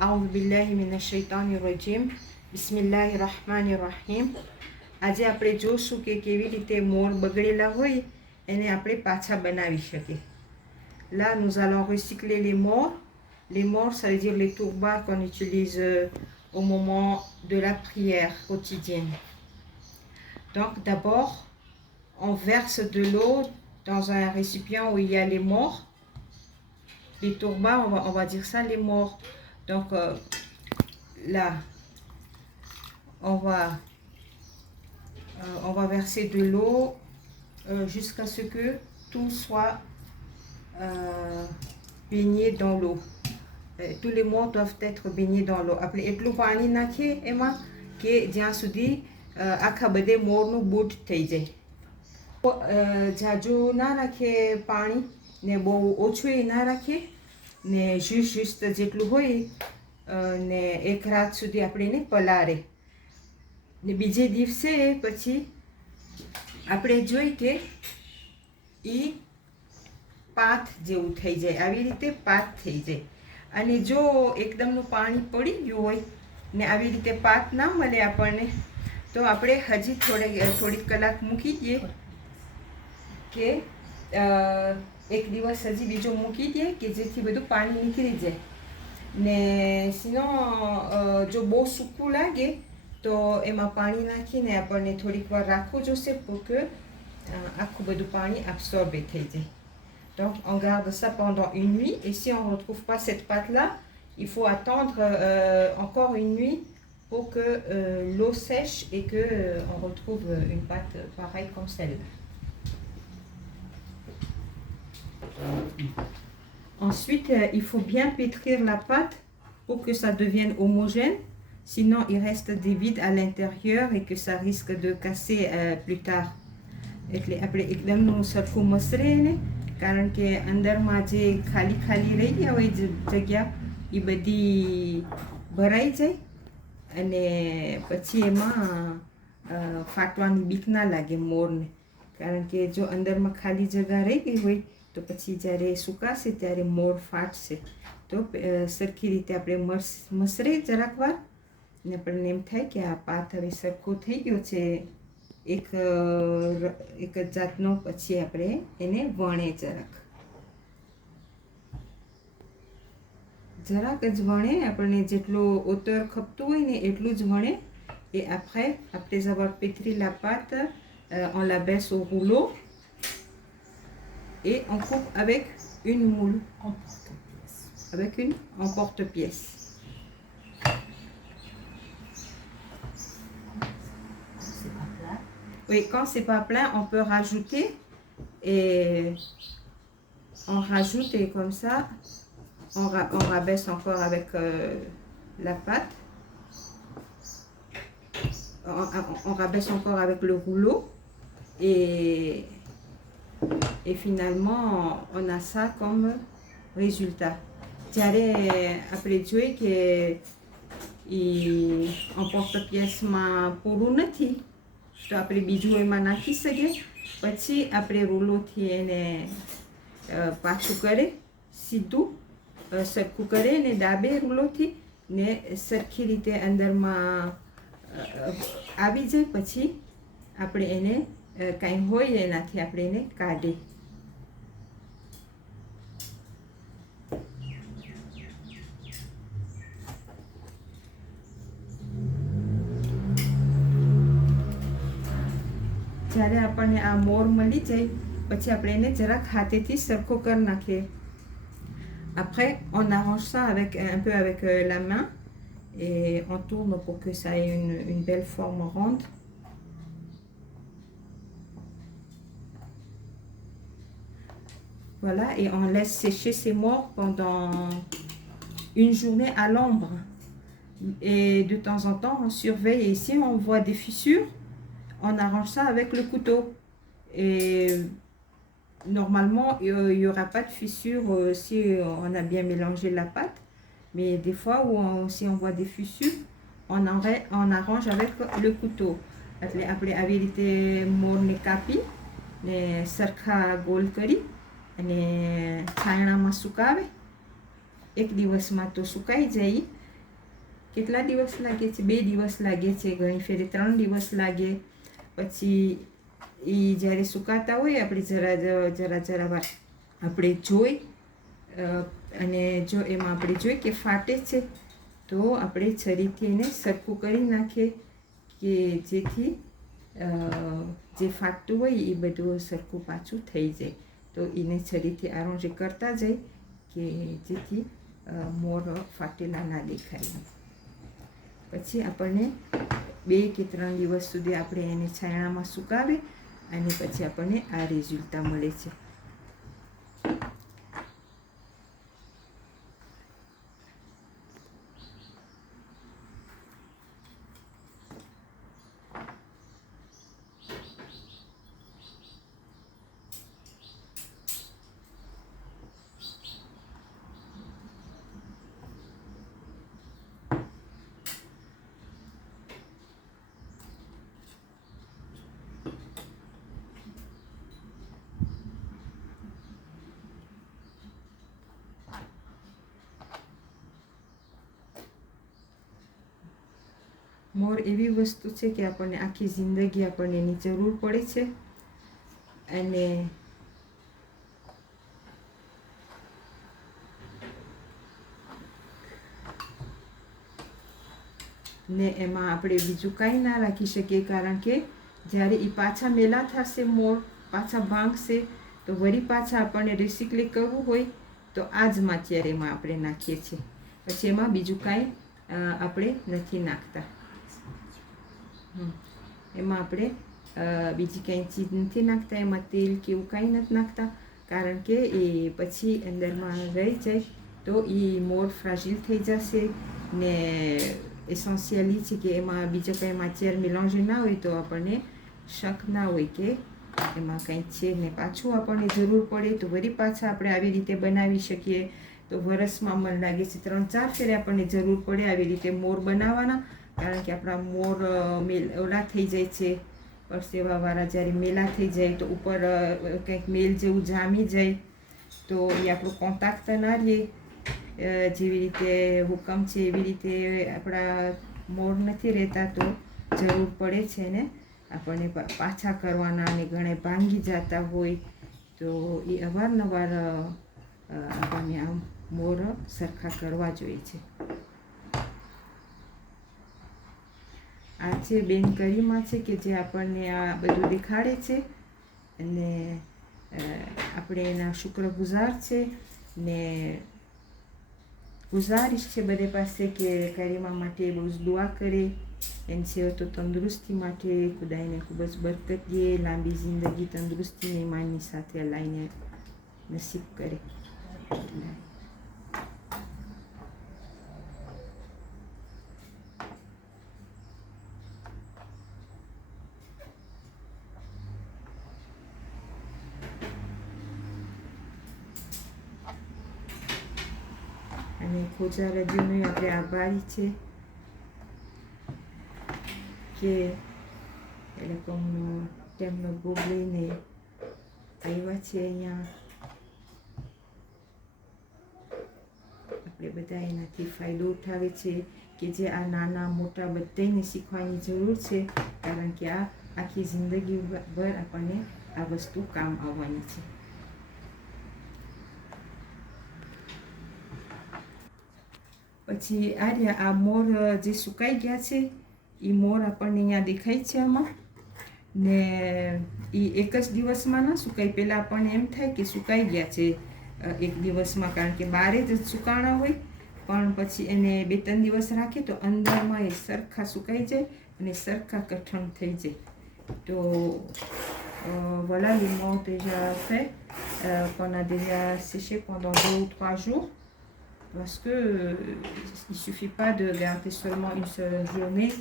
أعوذ بالله من الشيطان الرجيم بسم الله الرحمن الرحيم. આજે આપણે જોશું કે કેવી રીતે મોર બગડેલા હોય એને આપણે પાછા બનાવી શકીએ. Là nous allons recycler les morts. Les morts, ça veut dire les tourbas qu'on utilise au moment de la prière quotidienne. Donc d'abord, on verse de l'eau dans un récipient où il y a les morts. Les tourbas, on va dire ça, les morts. Donc là, on va verser de l'eau jusqu'à ce que tout soit baigné dans l'eau. Tous les morts doivent être baignés dans l'eau. Après, એટલું પાણી નાખીએ એમાં કે જ્યાં સુધી આખા બધે મોરનું boot થઈ જાય. જાજુ ના રાખીએ પાણી ને બહુ ઓછું ના રાખીએ ને juste જેટલું હોય ને એક રાત સુધી આપણે એને પલાળે ને બીજે દિવસે પછી આપણે જોઈ કે એ પાથ જેવું થઈ જાય. આવી રીતે પાથ થઈ જાય. અને જો એકદમનું પાણી પડી ગયું હોય ને આવી રીતે પાથ ના મળે આપણને તો આપણે હજી થોડીક કલાક મૂકી દઈએ કે એક દિવસ હજી બીજો મૂકી દઈએ કે જેથી બધું પાણી નીકળી જાય. ને સિનો જો બહુ સૂકું લાગે તો એમાં પાણી નાખીને આપણને થોડીક વાર રાખવું જોશે pour que આખું બધું પાણી absorbe થઈ જાય. Donc on garde ça pendant une nuit et si on ne retrouve pas cette pâte-là, il faut attendre encore une nuit pour que l'eau sèche et que on retrouve une pâte pareille comme celle-là. Ensuite, il faut bien pétrir la pâte pour que ça devienne homogène. Sinon, il reste des vides à l'intérieur et que ça risque de casser plus tard. એટલે આપણે એકદમનું સરખું મસરે ને કારણ કે અંદરમાં જે ખાલી ખાલી રહી ગયા હોય જગ્યા એ બધી ભરાઈ જાય અને પછી એમાં ફાટવાની બીક ના લાગે મોરને. કારણ કે જો અંદરમાં ખાલી જગ્યા રહી ગઈ હોય તો પછી જ્યારે સુકાશે ત્યારે મોર ફાટશે. તો સરખી રીતે આપણે મસરે જરાક વાર ને આપણને એમ થાય કે આ પાથ હવે સરખો થઈ ગયો છે એક જ જાતનો. પછી આપણે એને વણે જરાક જ વણે. આપણને જેટલું ઓતર ખપતું હોય ને એટલું જ વણે. Et après avoir pétri la pâte, on la baisse au rouleau et on coupe avec une moule, avec une emporte-pièce. Oui, quand c'est pas plein, on peut rajouter et on rajoute et comme ça, on rabaisse encore avec la pâte. On rabaisse encore avec le rouleau et finalement on a ça comme résultat. જ્યારે આપણે જોઈએ કે એ emporte-pièce-માં પૂરું નથી તો આપણે બીજું એમાં નાખી શકીએ. પછી આપણે રુલોથી એને પાછું કરે સીધું સરખું કરે ને ડાબે રુલોથી ને સરખી રીતે અંદરમાં આવી જાય. પછી આપણે એને કાંઈ હોય એનાથી આપણે એને કાઢી. જ્યારે આપણને આ મોર મળી જાય પછી આપણે એને જરાક હાથેથી સરખો કરી નાખીએ. Après on arrange ça avec un peu avec la main et on tourne pour que ça ait une belle forme ronde. Voilà, et on laisse sécher ces morts pendant une journée à l'ombre. Et de temps en temps, on surveille. Et si on voit des fissures, on arrange ça avec le couteau. Et normalement, il n'y aura pas de fissure si on a bien mélangé la pâte. Mais des fois, si on voit des fissures, on arrange avec le couteau. આપણે આવી રીતે મોરને કાપી ને સરખા goal કરી અને છાયણામાં સુકાવે. એક દિવસમાં તો સુકાઈ જાય કેટલા દિવસ લાગે છે? 2 દિવસ લાગે છે, ઘણી ફેરે 3 દિવસ લાગે. પછી એ જ્યારે સુકાતા હોય આપણે જરા વાર આપણે જોઈ અને જો એમાં આપણે જોઈ કે ફાટે છે તો આપણે છરીથી એને સરખું કરી નાખીએ કે જેથી જે ફાટતું હોય એ બધું સરખું પાછું થઈ જાય. તો એને છરીથી આરોજે કરતા જાય કે જેથી મોર ફાટેલા ના દેખાય. પછી આપણને 2 કે 3 દિવસ સુધી આપણે એને છાયણામાં સુકાવી અને પછી આપણને આ રિઝલ્ટ મળે છે. મોર એવી વસ્તુ છે કે આપણને આખી જિંદગી આપણને એની જરૂર પડે છે. અને એમાં આપણે બીજું કાંઈ ના રાખી શકીએ, કારણ કે જ્યારે એ પાછા મેલા થશે, મોર પાછા ભાંગશે તો વળી પાછા આપણને રિસિકલી કરવું હોય તો આ જ માટિયારેમાં આપણે નાખીએ છીએ. પછી એમાં બીજું કાંઈ આપણે નથી નાખતા. એમાં આપણે બીજી કાંઈ ચીજ નથી નાખતા, એમાં તેલ કે એવું કાંઈ નથી નાખતા, કારણ કે એ પછી અંદરમાં રહી જાય તો એ મોર ફ્રાજીલ થઈ જશે. ને એસેન્શિયલ છે કે એમાં બીજા કંઈ માટિયાર મેલાંજ ના હોય તો આપણને શક ના હોય કે એમાં કંઈ છે. ને પાછું આપણને જરૂર પડે તો વળી પાછા આપણે આવી રીતે બનાવી શકીએ. તો વરસમાં મને લાગે છે 3-4 ફેરે આપણને જરૂર પડે આવી રીતે મોર બનાવવાના, કારણ કે આપણા મોર ઓલા થઈ જાય છે, પરસેવાવાળા જ્યારે મેલા થઈ જાય તો ઉપર કંઈક મેલ જેવું જામી જાય તો એ આપણું કોન્ટેક્ટ ના રહે. જેવી રીતે હુકમ છે એવી રીતે આપણા મોર નથી રહેતા તો જરૂર પડે છે ને આપણને પાછા કરવાના, અને ઘણા ભાંગી જતા હોય તો એ અવારનવાર આપણને આ મોર સરખા કરવા જોઈએ છે. આ છે બેન કરીમાં છે કે જે આપણને આ બધું દેખાડે છે, અને આપણે એના શુક્રગુજાર છે. ને ગુજારિશ છે બધે પાસે કે કરીમા માટે બહુ જ દુઆ કરે, એની સેવા તો તંદુરસ્તી માટે ખુદાઈને ખૂબ જ બરકત દે, લાંબી જિંદગી તંદુરસ્તી ને ઈમાનની સાથે અલ્લાહને નસીબ કરે. અને ખોજા રજીનો આપણે આભારી છે કે એ લોકોનો તેમનો ભોગ લઈને આવ્યા છે અહીંયા. આપણે બધા એનાથી ફાયદો ઉઠાવે છે કે જે આ નાના મોટા બધાને શીખવાની જરૂર છે, કારણ કે આ આખી જિંદગી ભર આપણને આ વસ્તુ કામ આવવાની છે. પછી આ મોર જે સુકાઈ ગયા છે એ મોર આપણને અહીંયા દેખાય છે આમાં. ને એ એક જ દિવસમાં ના સુકાય, પહેલાં આપણને એમ થાય કે સુકાઈ ગયા છે એક દિવસમાં, કારણ કે બારે જ સુકાણા હોય, પણ પછી એને 2-3 દિવસ રાખે તો અંદરમાં એ સરખા સુકાઈ જાય અને સરખા કઠણ થઈ જાય. તો voilà les morts déjà faits qu'on a déjà séché pendant 2 ou 3 jours. Parce que il suffit pas de garder seulement une seule journée,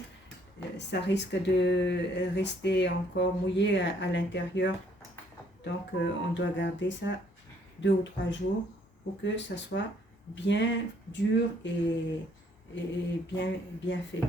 ça risque de rester encore mouillé à l'intérieur. Donc on doit garder ça 2 ou 3 jours pour que ça soit bien dur et bien fait.